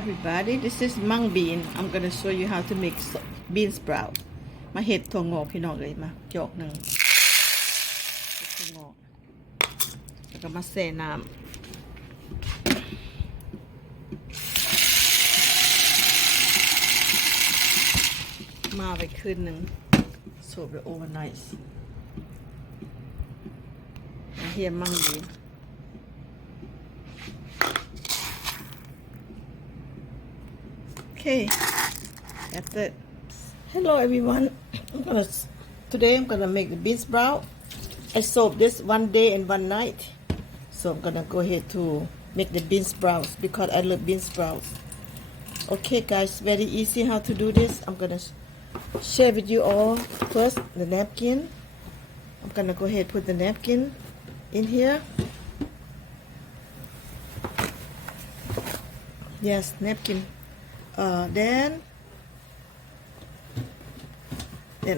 everybody, this is mung bean. I'm gonna show you how to make bean sprout มาเห็ดถั่วงอกพี่น้องเลยมาจอกหนึ่งถั่วงอกแล้วก็มาแช่น้ำมาไปคืนหนึ่งsoak it overnight เฮียมังบีนOkay, that's it. Hello everyone. Today I'm gonna make the bean sprout. I soaked this one day and one night, so I'm gonna go ahead to make the bean sprouts because I love bean sprouts. Okay, guys, very easy how to do this. I'm gonna share with you all. First, the napkin. I'm gonna go ahead and put the napkin in here. Yes, napkin. Then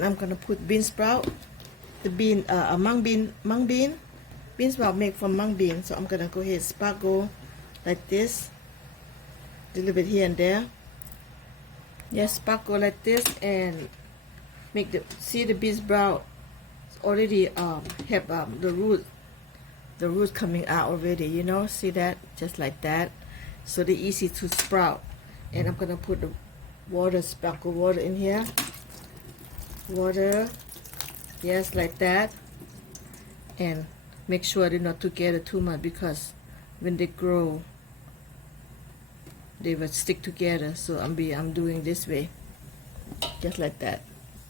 I'm gonna put bean sprout, the bean, mung bean sprout made from mung bean. So I'm gonna go ahead and sparkle like this, a little bit here and there. Yes, sparkle like this and make the bean sprout already have the roots coming out already. You know, see that, just like that. So they're easy to sprout. And I'm gonna put the water, sparkle water in here. Water, yes, like that. And make sure they're not together too much because when they grow, they will stick together. So I'm doing this way, just like that.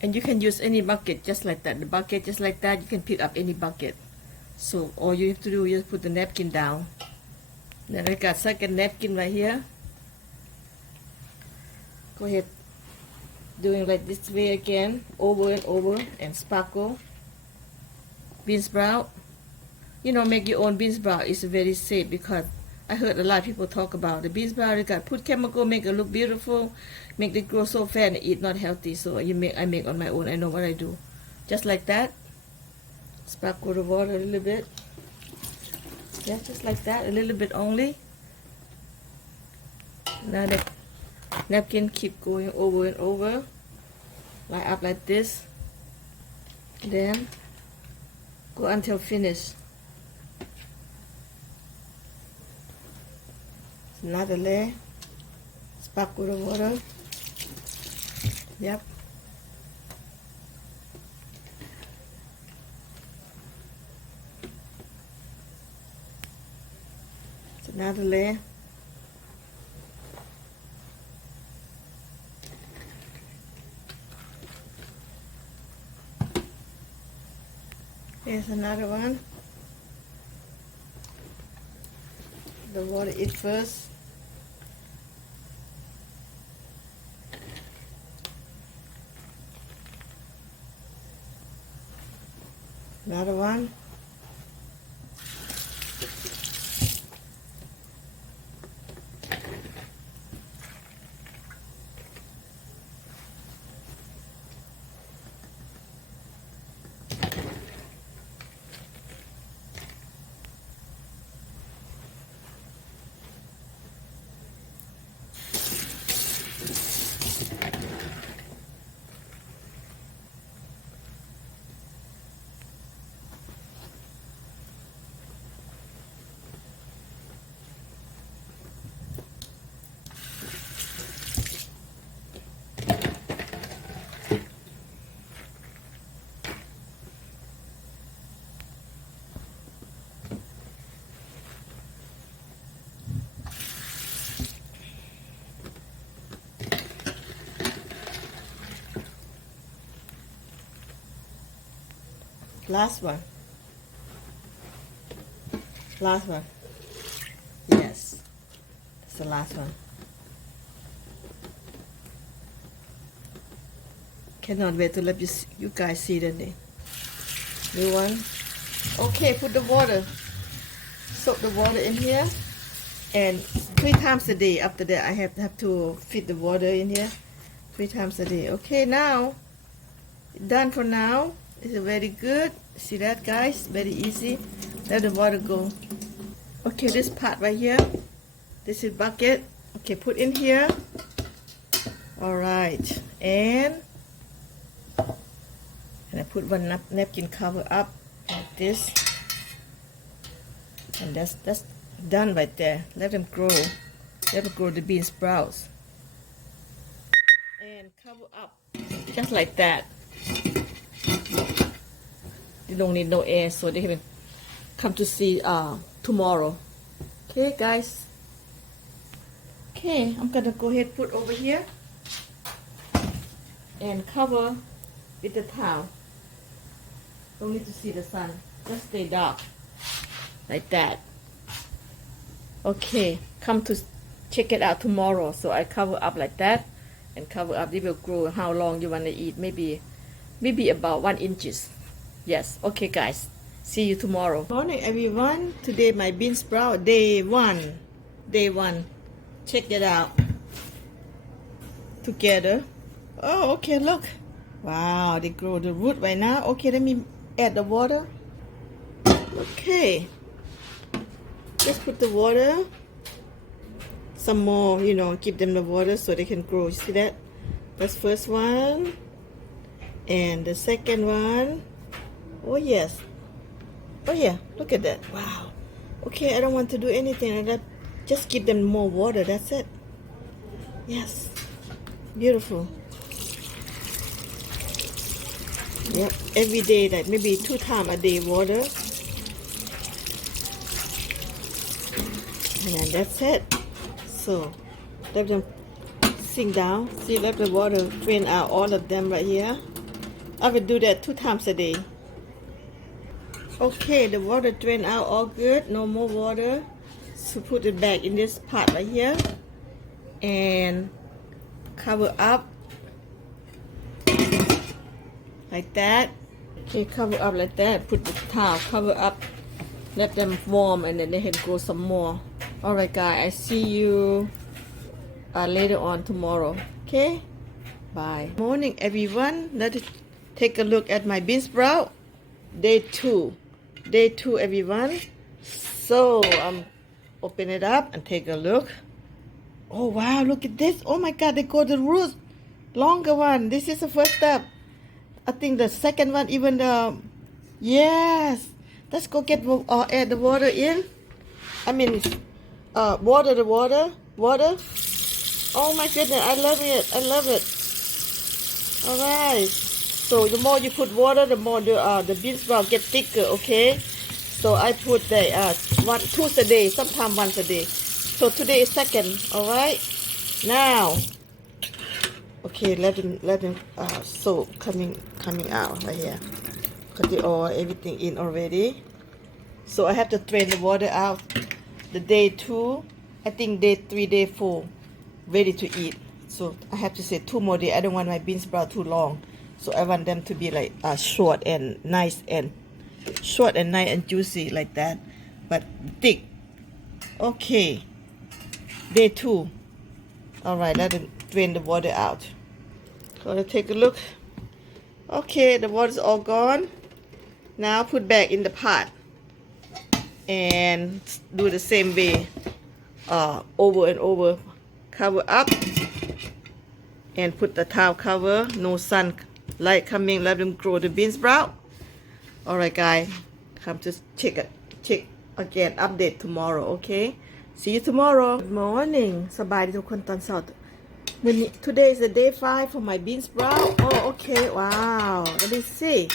And you can use any bucket, just like that. The bucket, just like that. You can pick up any bucket. So all you have to do is put the napkin down. Then I got second napkin right here. Go ahead, doing like this way again, over and over, and sparkle. Bean sprout. You know, make your own bean sprout is very safe because I heard a lot of people talk about the bean sprout. They got put chemical, make it look beautiful, make it grow so fast and eat not healthy. So I make on my own. I know what I do. Just like that. Sparkle the water a little bit. Yeah, just like that, a little bit only. Now the napkin keep going over and over, line up like this, then go until finish. Another layer, sparkle the water. Yep. Another layer. Here's another one. The water it first. Another one. Last one. Last one. Yes. It's the last one. Cannot wait to let you guys see the new one. Okay, put the water. Soak the water in here. And 3 times a day. After that, I have to feed the water in here 3 times a day. Okay, now done for now. It's very good. See that, guys? Very easy. Let the water go. Okay, this part right here, this is bucket. I'm Okay, put in here. All right, and I put one napkin cover up like this, and that's done right there. Let them grow. Let them grow the bean sprouts, and cover up just like that. They don't need no air, so they can come to see tomorrow. Okay, guys. Okay, I'm gonna go ahead and put over here and cover with the towel. Don't need to see the sun. Just stay dark like that. Okay, come to check it out tomorrow. So I cover up like that and cover up. They will grow. How long you want to eat? Maybe about 1 inches. Yes. Okay, guys. See you tomorrow. Morning, everyone. Today my bean sprout day one. Day one. Check it out. Together. Oh, okay. Look. Wow, they grow the root right now. Okay, let me add the water. Okay. Just put the water. Some more, you know, give them the water so they can grow. You see that? That's first one. And the second one. Oh, yes. Oh, yeah. Look at that. Wow. Okay, I don't want to do anything like that. Just give them more water. That's it. Yes. Beautiful. Yep. Every day, like maybe 2 times a day water. And that's it. So, let them sink down. See, let the water drain out all of them right here. I will do that 2 times a day. Okay, the water drained out all good. No more water. So put it back in this pot right here. And cover up. Like that. Okay, cover up like that. Put the towel, cover up. Let them warm and then they can grow some more. Alright guys, I see you later on tomorrow. Okay? Bye. Morning everyone. Let's take a look at my bean sprout. Day 2. Day 2 everyone. So open it up and take a look. Oh wow, look at this. Oh my god, they got the roots. Longer one. This is the first step. I think the second one even the yes. Let's go get add the water in. I mean water the water. Oh my goodness, I love it. I love it. Alright. So the more you put water, the more the bean sprout get thicker, okay? So I put the twice a day, sometimes once a day. So today is second, alright? Now okay, let them soak coming out right here. Got the oil, everything in already. So I have to drain the water out. The day 2, I think day 3, day 4, ready to eat. So I have to say 2 more days. I don't want my bean sprout too long. So I want them to be like short and nice and juicy like that, but thick. Okay. Day 2. All right, let them drain the water out. Gonna take a look. Okay, the water's all gone. Now put back in the pot and do the same way, over and over. Cover up and put the towel cover. No sun light coming. Let them grow the bean sprout. All right, guys, come to check again. Update tomorrow. Okay. See you tomorrow. Good morning. สบายดีทุกคนตอนเช้า Today is the day 5 for my bean sprout. Oh, okay. Wow. Let me see.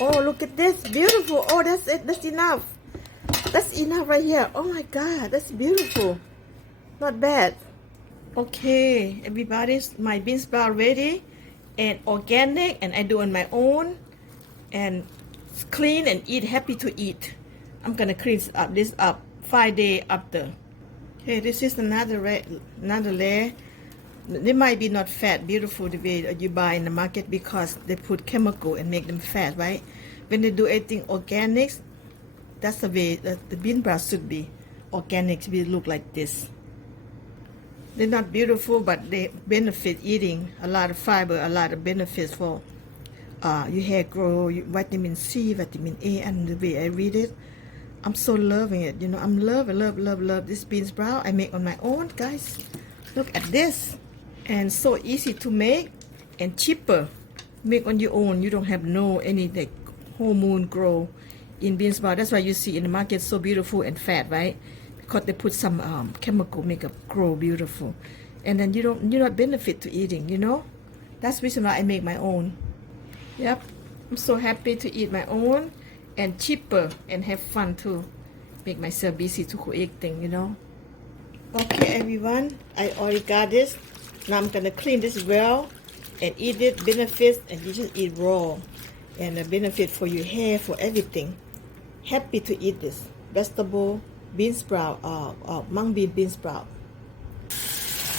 Oh, look at this. Beautiful. Oh, that's it. That's enough. That's enough right here. Oh my God. That's beautiful. Not bad. Okay. Everybody's my bean sprout ready and organic, and I do on my own and clean and eat. Happy to eat. I'm gonna clean this up 5 days after. Okay, this is another layer. They might be not fat, beautiful the way you buy in the market because they put chemical and make them fat, right? When they do anything organic, that's the way that the bean sprout should be. Organic will look like this. They're not beautiful, but they benefit eating. A lot of fiber, a lot of benefits for your hair grow, vitamin C, vitamin A, and the way I read it, I'm so loving it. You know, I'm love this bean sprout. I make on my own, guys. Look at this. And so easy to make and cheaper. Make on your own. You don't have no any like hormone grow in bean sprout. That's why you see in the market so beautiful and fat, right? Because they put some chemical make it grow beautiful. And then you not benefit to eating, you know? That's the reason why I make my own. Yep. I'm so happy to eat my own and cheaper and have fun too. Make myself busy to create things, you know? Okay, everyone, I already got this. Now I'm gonna clean this well and eat it. Benefits, and you just eat raw, and a benefit for your hair, for everything. Happy to eat this vegetable bean sprout, mung bean bean sprout.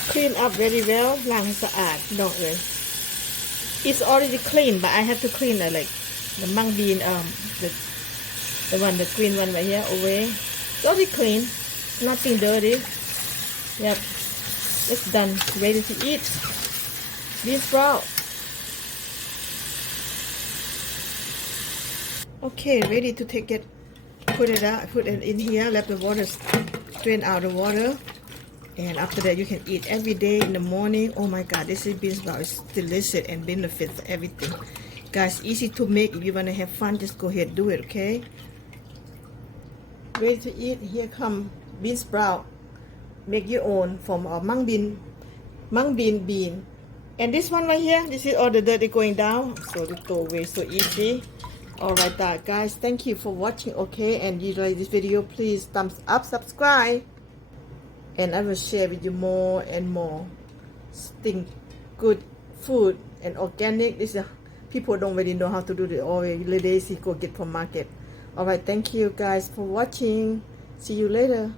Clean up very well. ล้างให้สะอาดพี่น้องเอ้ย It's already clean, but I have to clean like the mung bean, the one, the green one right here away. It's already clean, nothing dirty. Yep, it's done, ready to eat. Bean sprout. Okay, ready to take it. Put it out. Put it in here. Let the water drain out the water. And after that, you can eat every day in the morning. Oh my God, this is bean sprout. It's delicious and benefit for everything. Guys, easy to make. If you wanna have fun, just go ahead and do it. Okay. Ready to eat. Here come bean sprout. Make your own from mung bean. And this one right here, this is all the dirty going down, so the throw away so easy. Alright, guys, thank you for watching. Okay, and you like this video, please thumbs up, subscribe, and I will share with you more and more thing, good food and organic. This is people don't really know how to do the oil. Lazy go get from market. Alright, thank you guys for watching. See you later.